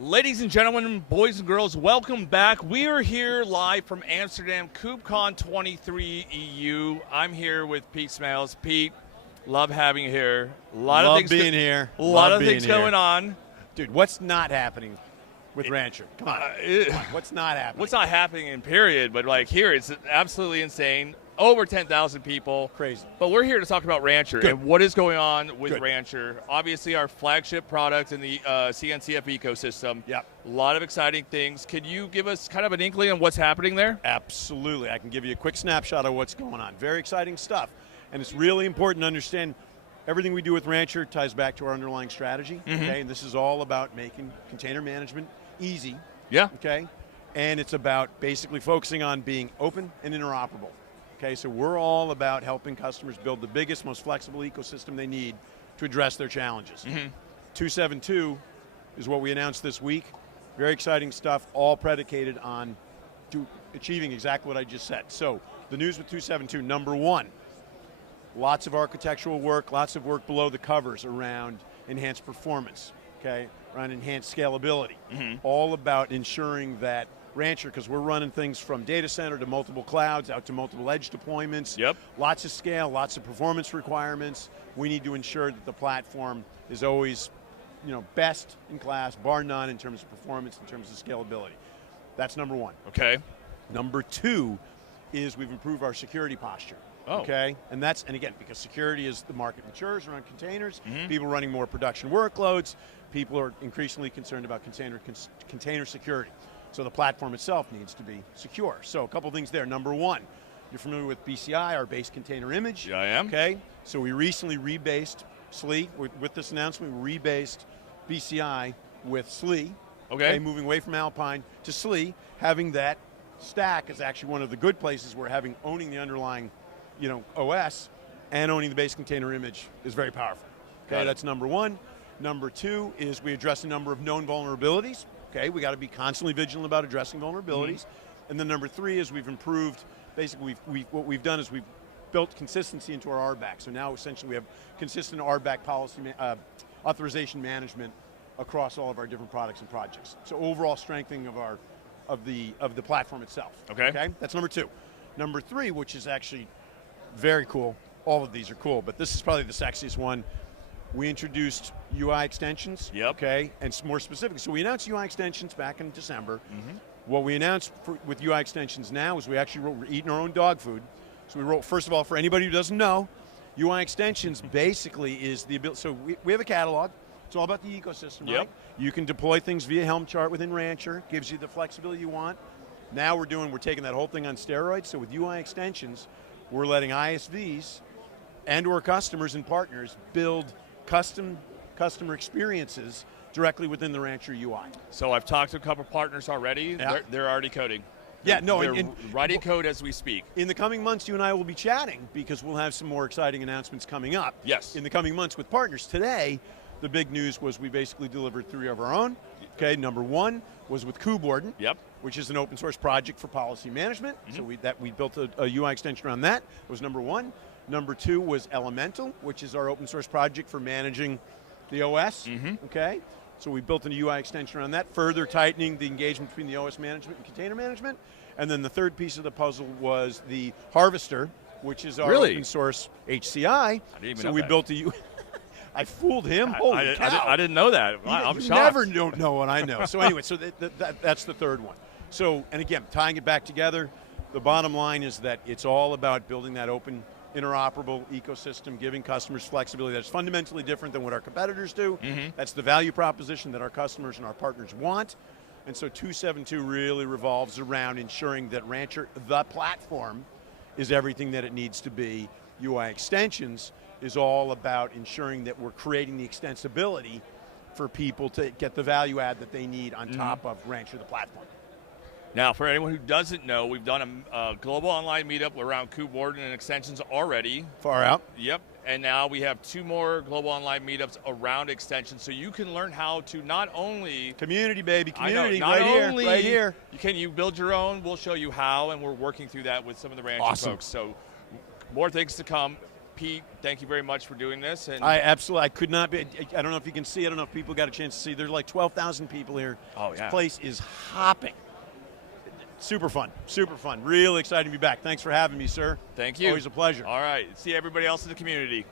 Ladies and gentlemen, boys and girls, welcome back. We are here live from Amsterdam, KubeCon 23 EU. I'm here with Pete Smails. Pete, love having you here. Love being here. A lot of things going on. Dude, what's not happening with Rancher? Come on. What's not happening? What's not happening in period, but like here, it's absolutely insane. Over 10,000 people. Crazy. But we're here to talk about Rancher Good. and what is going on with Good. Rancher. Obviously, our flagship product in the CNCF ecosystem. Yep. A lot of exciting things. Can you give us kind of an inkling on what's happening there? Absolutely. I can give you a quick snapshot of what's going on. Very exciting stuff. And it's really important to understand everything we do with Rancher ties back to our underlying strategy. Mm-hmm. Okay, and this is all about making container management easy. Yeah. Okay. And it's about basically focusing on being open and interoperable. Okay, so we're all about helping customers build the biggest, most flexible ecosystem they need to address their challenges. Mm-hmm. 272 is what we announced this week. Very exciting stuff, all predicated on achieving exactly what I just said. So the news with 272, number one, lots of architectural work, lots of work below the covers around enhanced performance, okay, around enhanced scalability. Mm-hmm. All about ensuring that Rancher, because we're running things from data center to multiple clouds, out to multiple edge deployments. Yep. Lots of scale, lots of performance requirements. We need to ensure that the platform is always, best in class, bar none, in terms of performance, in terms of scalability. That's number one. Okay. Number two is we've improved our security posture. Oh. Okay, and again, because security is the market matures around containers, Mm-hmm. people running more production workloads, people are increasingly concerned about container security. So the platform itself needs to be secure. So a couple things there. Number one, you're familiar with BCI, our base container image. Yeah, I am. Okay, so we recently rebased SLE. With this announcement, we rebased BCI with SLE. Okay. Moving away from Alpine to SLE. Having that stack is actually one of the good places where owning the underlying OS and owning the base container image is very powerful. Okay, that's number one. Number two is we address a number of known vulnerabilities. Okay, we got to be constantly vigilant about addressing vulnerabilities. Mm-hmm. And then number three is we've improved, basically what we've done is we've built consistency into our RBAC. So now essentially we have consistent RBAC policy authorization management across all of our different products and projects. So overall strengthening of the platform itself. Okay. That's number two. Number three, which is actually very cool. All of these are cool, but this is probably the sexiest one. We introduced UI extensions, Yep. Okay, and more specifically. So we announced UI extensions back in December. Mm-hmm. What we announced with UI extensions now is we're eating our own dog food. So we wrote, first of all, for anybody who doesn't know, UI extensions basically is the ability, so we have a catalog. It's all about the ecosystem, Yep. right? You can deploy things via Helm chart within Rancher, gives you the flexibility you want. Now we're taking that whole thing on steroids. So with UI extensions, we're letting ISVs and or customers and partners build customer experiences directly within the Rancher UI. So I've talked to a couple partners already. Yeah. They're already coding. Yeah, no, They're writing code as we speak. In the coming months, you and I will be chatting because we'll have some more exciting announcements coming up. Yes. In the coming months with partners. Today, the big news was we basically delivered 3 of our own. Okay, number one was with KubeCon, Yep. which is an open source project for policy management. Mm-hmm. So we built a UI extension around that. Was number one. Number two was Elemental, which is our open source project for managing the OS. Mm-hmm. Okay, so we built a UI extension around that, further tightening the engagement between the OS management and container management. And then the third piece of the puzzle was the Harvester, which is our open source HCI. I didn't even know we that. built a I fooled him. Holy cow. I didn't know that. I'm you shocked. never don't know what I know. So anyway, so that's the third one. So, and again, tying it back together, the bottom line is that it's all about building that open, interoperable ecosystem, giving customers flexibility that's fundamentally different than what our competitors do. Mm-hmm. That's the value proposition that our customers and our partners want. And so 272 really revolves around ensuring that Rancher, the platform, is everything that it needs to be. UI extensions is all about ensuring that we're creating the extensibility for people to get the value add that they need on top of Rancher, the platform. Now, for anyone who doesn't know, we've done a global online meetup around KubeCon and extensions already. Far out. Yep. And now we have 2 more global online meetups around extensions, so you can learn how to not only Community, baby, community, not only right here. You build your own. We'll show you how, and we're working through that with some of the Rancher Awesome. folks. So more things to come. Pete, thank you very much for doing this. And I could not be. I don't know if you can see. I don't know if people got a chance to see. There's like 12,000 people here. Oh, yeah. This place is hopping. Super fun. Super fun. Really excited to be back. Thanks for having me, sir. Thank you. Always a pleasure. All right. See everybody else in the community.